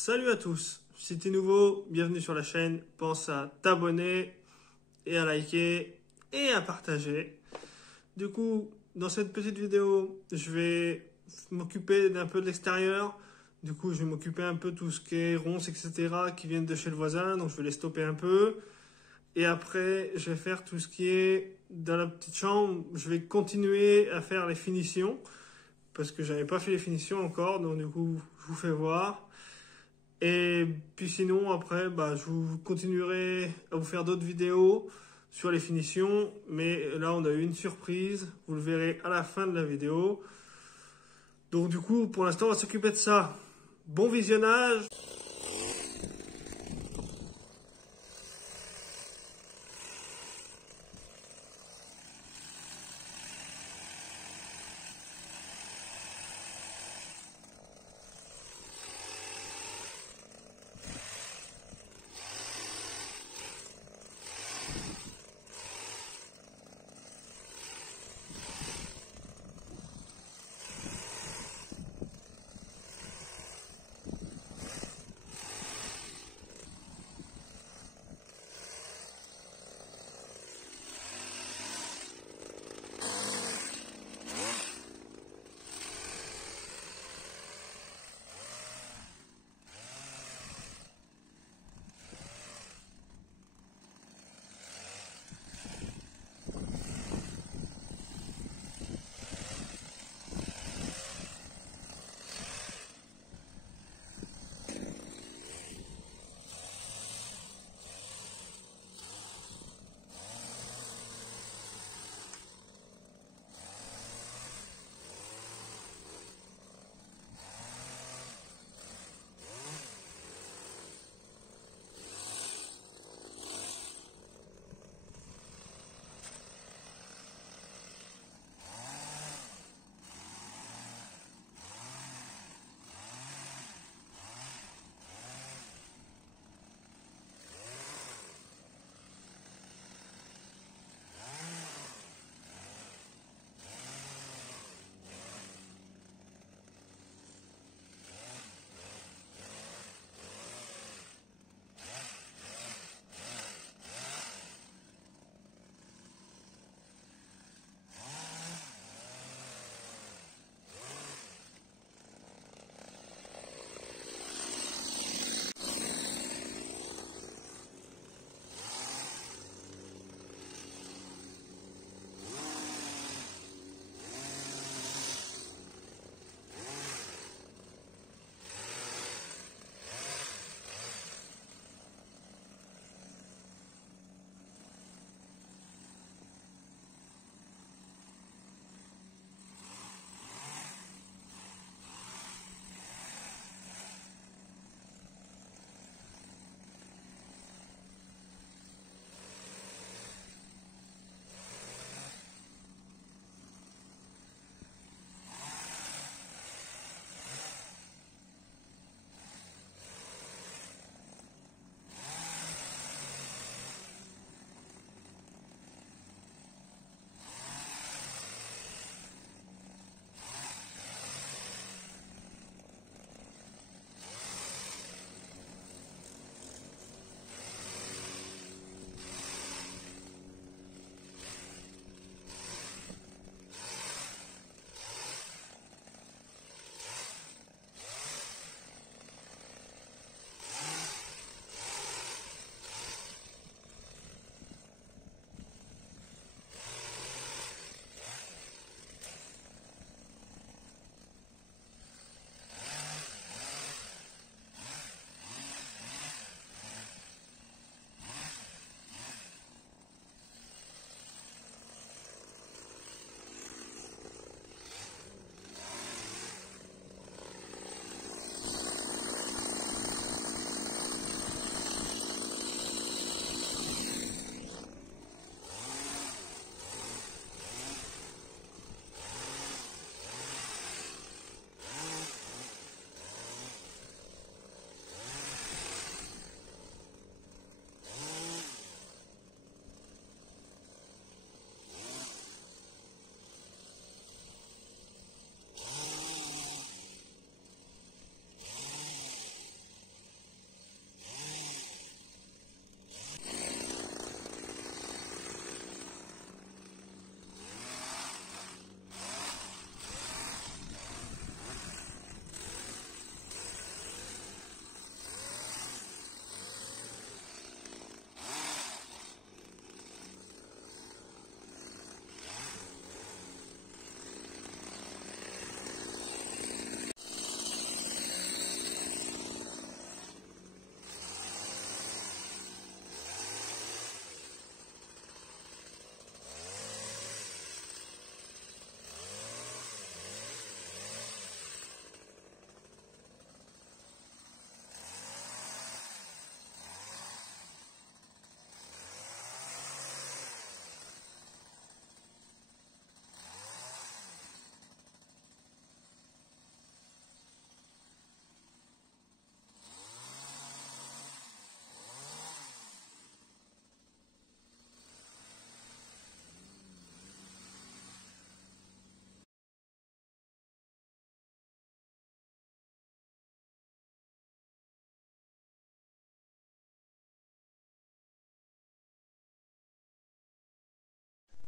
Salut à tous, si t'es nouveau, bienvenue sur la chaîne, pense à t'abonner et à liker et à partager. Du coup, dans cette petite vidéo, je vais m'occuper d'un peu de l'extérieur. Du coup, je vais m'occuper un peu de tout ce qui est ronces, etc. qui viennent de chez le voisin, donc je vais les stopper un peu. Et après, je vais faire tout ce qui est dans la petite chambre. Je vais continuer à faire les finitions parce que j'avais pas fait les finitions encore, donc du coup, je vous fais voir. Et puis sinon, après, je vous continuerai à vous faire d'autres vidéos sur les finitions. Mais là, on a eu une surprise. Vous le verrez à la fin de la vidéo. Donc du coup, pour l'instant, on va s'occuper de ça. Bon visionnage!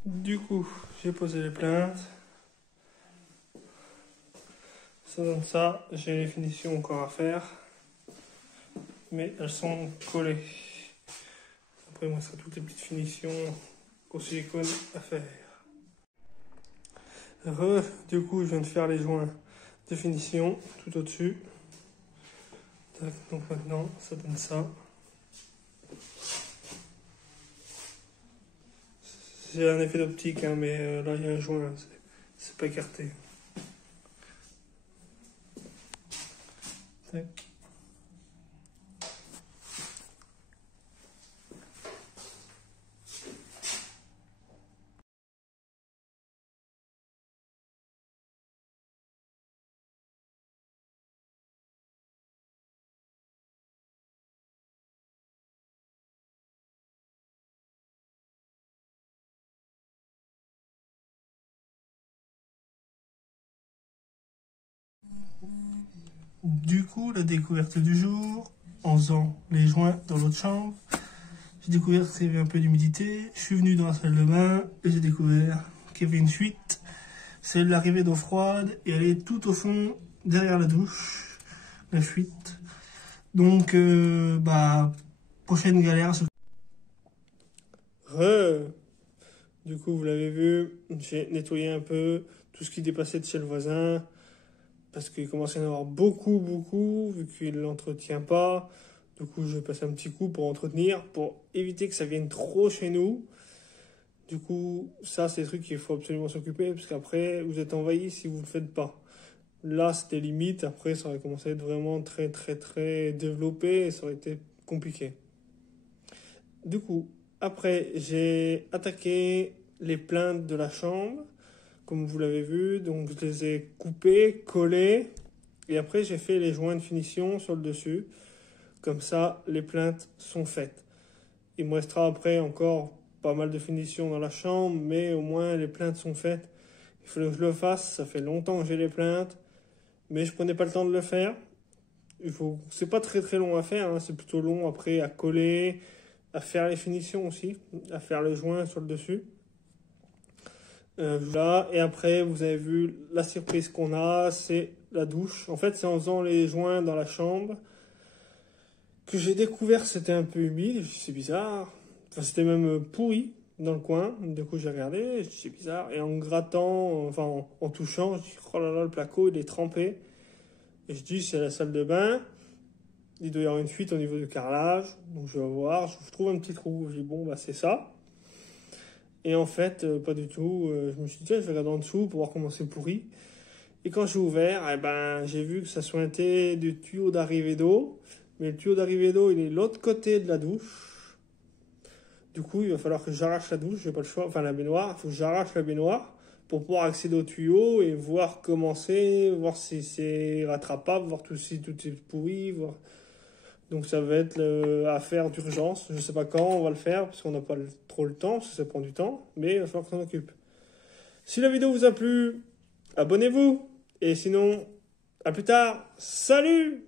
Du coup, j'ai posé les plaintes. Ça donne ça. J'ai les finitions encore à faire. Mais elles sont collées. Après, moi, ça toutes les petites finitions au silicone à faire. Du coup, je viens de faire les joints de finition tout au-dessus. Donc maintenant, ça donne ça. C'est un effet d'optique, hein, mais là, il y a un joint, c'est pas écarté. Tac. Du coup, la découverte du jour, en faisant les joints dans l'autre chambre, j'ai découvert qu'il y avait un peu d'humidité. Je suis venu dans la salle de bain et j'ai découvert qu'il y avait une fuite. C'est l'arrivée d'eau froide et elle est tout au fond, derrière la douche, la fuite. Donc, prochaine galère. Du coup, vous l'avez vu, j'ai nettoyé un peu tout ce qui dépassait de chez le voisin. Parce qu'il commence à y en avoir beaucoup, vu qu'il ne l'entretient pas. Du coup, je vais passer un petit coup pour entretenir, pour éviter que ça vienne trop chez nous. Du coup, ça, c'est des trucs qu'il faut absolument s'occuper, parce qu'après, vous êtes envahi si vous ne le faites pas. Là, c'était limite. Après, ça aurait commencé à être vraiment très développé et ça aurait été compliqué. Du coup, après, j'ai attaqué les plaintes de la chambre, comme vous l'avez vu. Donc, je les ai coupées, collées. Et après, j'ai fait les joints de finition sur le dessus. Comme ça, les plaintes sont faites. Il me restera après encore pas mal de finition dans la chambre, mais au moins les plaintes sont faites. Il faut que je le fasse. Ça fait longtemps que j'ai les plaintes, mais je prenais pas le temps de le faire. C'est pas très long à faire, hein. C'est plutôt long après à coller, à faire les finitions aussi, à faire le joint sur le dessus. Là, et après, vous avez vu la surprise qu'on a, c'est la douche. En fait, c'est en faisant les joints dans la chambre que j'ai découvert que c'était un peu humide. Je me suis dit, c'est bizarre. Enfin, c'était même pourri dans le coin. Du coup, j'ai regardé, je me suis dit, c'est bizarre. Et en grattant, enfin en touchant, je dis, oh là là, le placo, il est trempé. Et je dis, c'est la salle de bain. Il doit y avoir une fuite au niveau du carrelage. Donc, je vais voir. Je trouve un petit trou. Je dis, bon, bah, c'est ça. Et en fait, pas du tout. Je me suis dit, tiens, je vais regarder en dessous pour voir comment c'est pourri. Et quand j'ai ouvert, eh ben, j'ai vu que ça sointait du tuyau d'arrivée d'eau. Mais le tuyau d'arrivée d'eau, il est de l'autre côté de la douche. Du coup, il va falloir que j'arrache la douche. J'ai pas le choix. Enfin, la baignoire. Il faut que j'arrache la baignoire pour pouvoir accéder au tuyau et voir comment c'est, voir si c'est rattrapable, voir si tout est pourri. Voir... Donc, ça va être affaire d'urgence. Je sais pas quand on va le faire parce qu'on n'a pas trop le temps, parce que ça prend du temps. Mais il va falloir qu'on s'en occupe. Si la vidéo vous a plu, abonnez-vous. Et sinon, à plus tard. Salut!